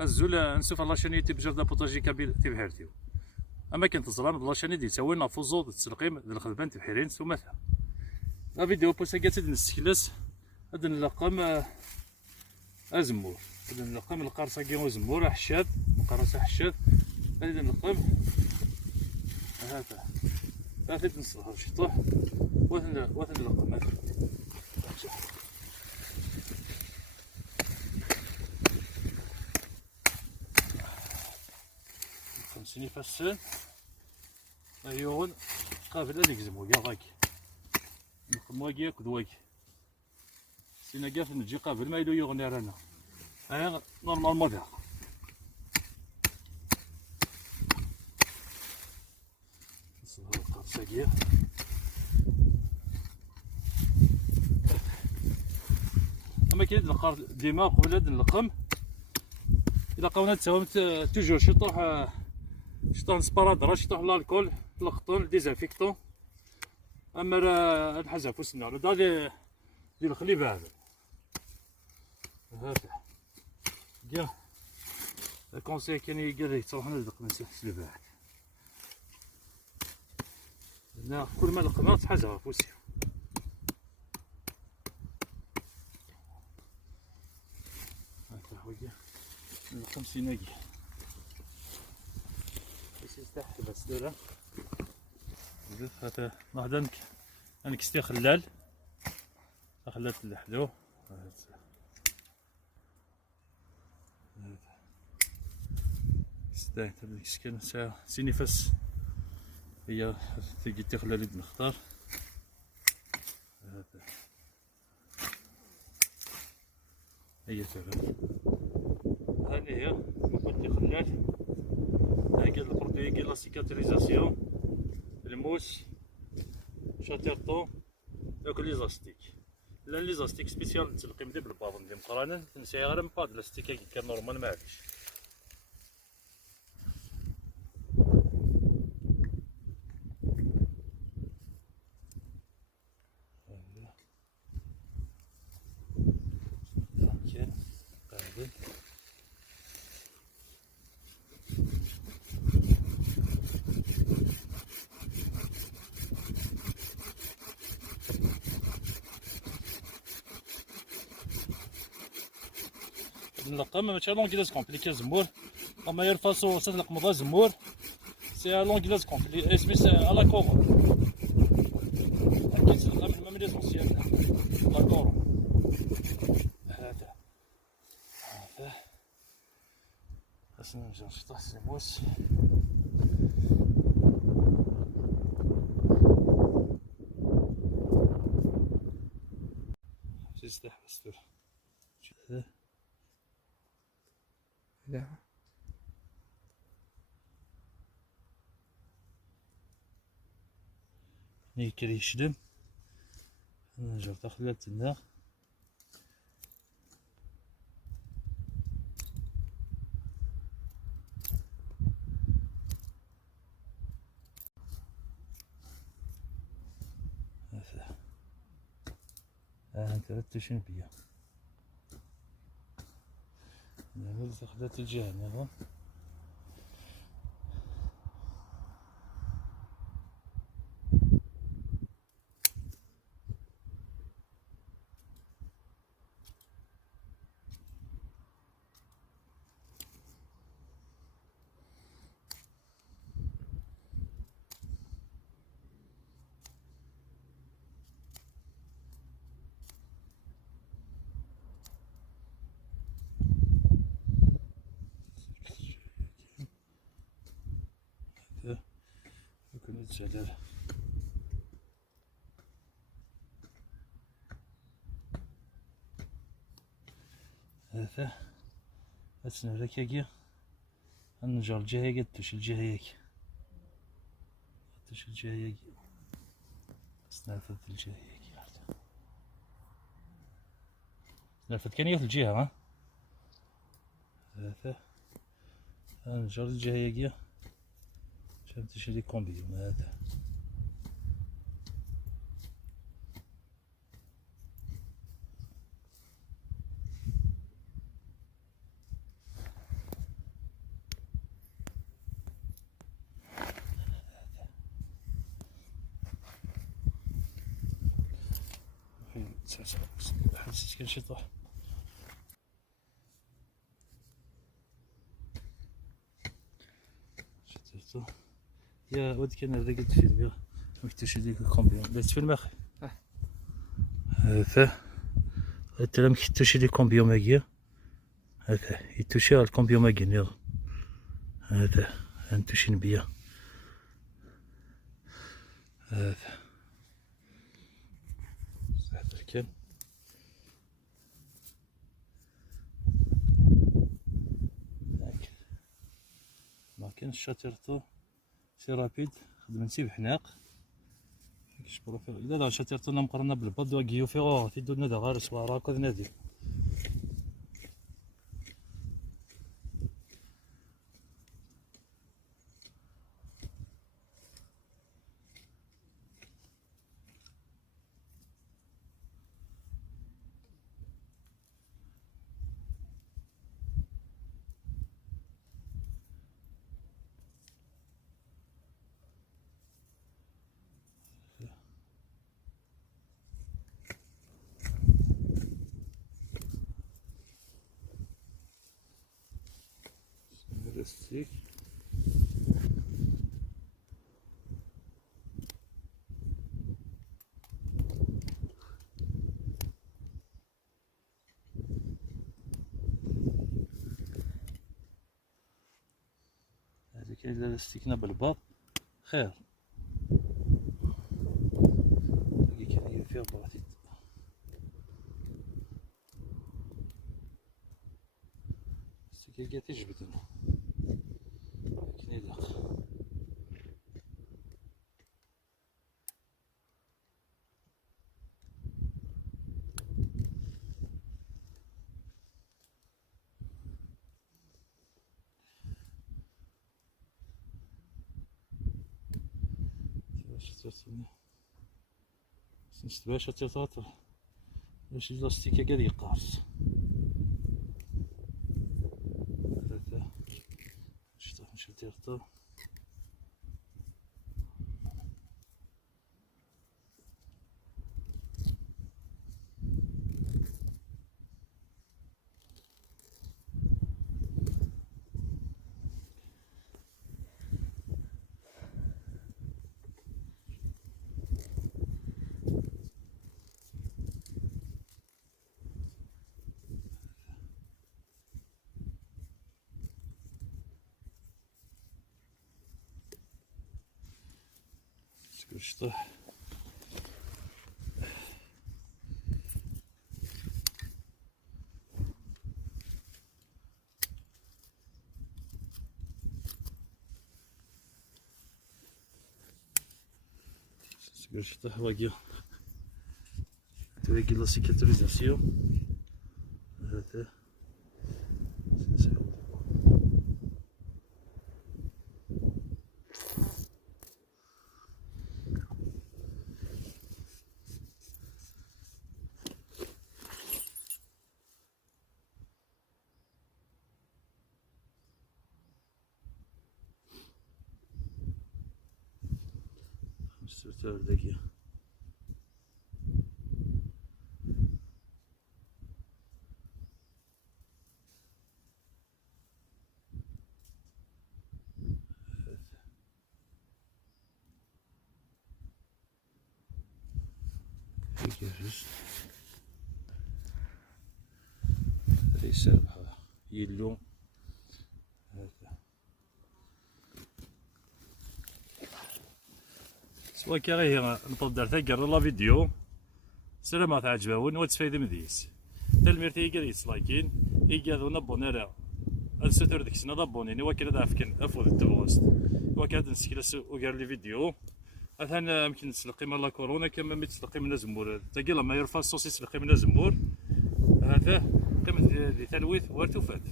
الزول نسوف لاشين يوتيوب جردا بوتاجي كبير تبحيرتيو. اما كنت تظلم لاشين دي تسوينا فوزو تسلقيم ذي الخدمات تبحيرين ثمثا. لا فيديو بوسا قالت نستكلس هاد نلقم ازمور. هاد نلقم القرصه كيما زمور حشاد مقرصه حشاد. هاد نلقم هذا هاد نصهر شطوح وثن نلقم هذا. خمسين فسان أيون قابل هذيك زمويا غاكي نقم واكي ياكد واكي سينا كاف نجي قابل ما يلو يغني رانا أنا نورمال ما ذاق نصهر القرصة كيا أما كي نلقى ديما قبل هاد نلقم إلا قاونا تساومت توجور شطوح سبارادرا شطوح الكول الخطون ديزانفيكتون. اما راه الحاجه فوسنا راه ديال الخليب هذا كاع الكونساي كان يقال لي تروح ندق نسلح الباعث لا كل ما لقمات حاجه فوسي هاكا خويا نلقم سيناكي تحت بس دولا هذا واحد انا كستي خلال خلات اللحدو ستاي تبي كسكن ساعه سيني فس هي تيجي خلال يد نختار هذا هي تمام هذه هي كنت خلال هاكا البرودوي كاين لا سيكاتريزاسيون الموس شاتيرطون داك لي زاستيك لا لي زاستيك سبيسيال نتلقيم دي بالباطن ديال مقرانا تنسى غير من بعض لاستيك كان نورمال ما عادش كاين قاعدين نلقم ماشي لونجلاز كومبليكي زمور اما هي الفاصو تطلق مضا زمور سي لونجلاز كومبليكي اسميس على كورو اكيد تلقى من ميم ليزونسيال لا كورو هذا خاصنا نمشيو نشطح السيموس تستح بس لا نيكري يشدم نرجع تخلات النار انت رتشن بيا نعمل تخلات الجهة هنا ممكن نتجلل هذا أسنى لك يجي نرجع الجهة يجي تش الجهة يجي تش الجهة يجي نافذ الجهة يجي نافذ كان ياخذ الجهة ها هذا نرجع الجهة يجي عشان تشري كومبي هذا حسيت كان شي طاح. شفتو يا ود كان هذا قد فيلم يا مكتشف ديك الكومبيون درت فيلم اخي هذا انت لم كتوشي لي كومبيون ماكيا هذا يتوشي على الكومبيون ماكين يلا هذا نتوشي نبيا هذا هذا كان ما كانش شاتيرتو سي رابيد خدمتي بحناق لا شاتيرتو مقارنة بالباد وكيو في في دون هذا غير سوارا هكا نادي ستيك هذيك إلا ستيكنا بالباب خير باقي كاين فيها بلاطيط ستيك كاع تجبدنا كاين داخل باش تيطاط باش لاستيكا كاع يقارص هذا شتا مشى تيرطا شطح شطح باقي باقي لا سيكاتريزاسيون هذا تاع دقيقة رسالة يلو سوا كي غير نطلب دار تاكر لا فيديو سلامة تعجبون وتفايدة مديس تلميرتي يقدر يتلاكين يقدر نبوني راه الستر ديك السنة دابونيني وكذا دافكن افود التبوست وكذا نسكلاس وقال لي فيديو مثلا يمكن تسلقي من لا كورونا كما ما تسلقي من زمور تاكي لما يرفع الصوص يسلقي من زمور هذا قيمة دي تلويث ورتوفات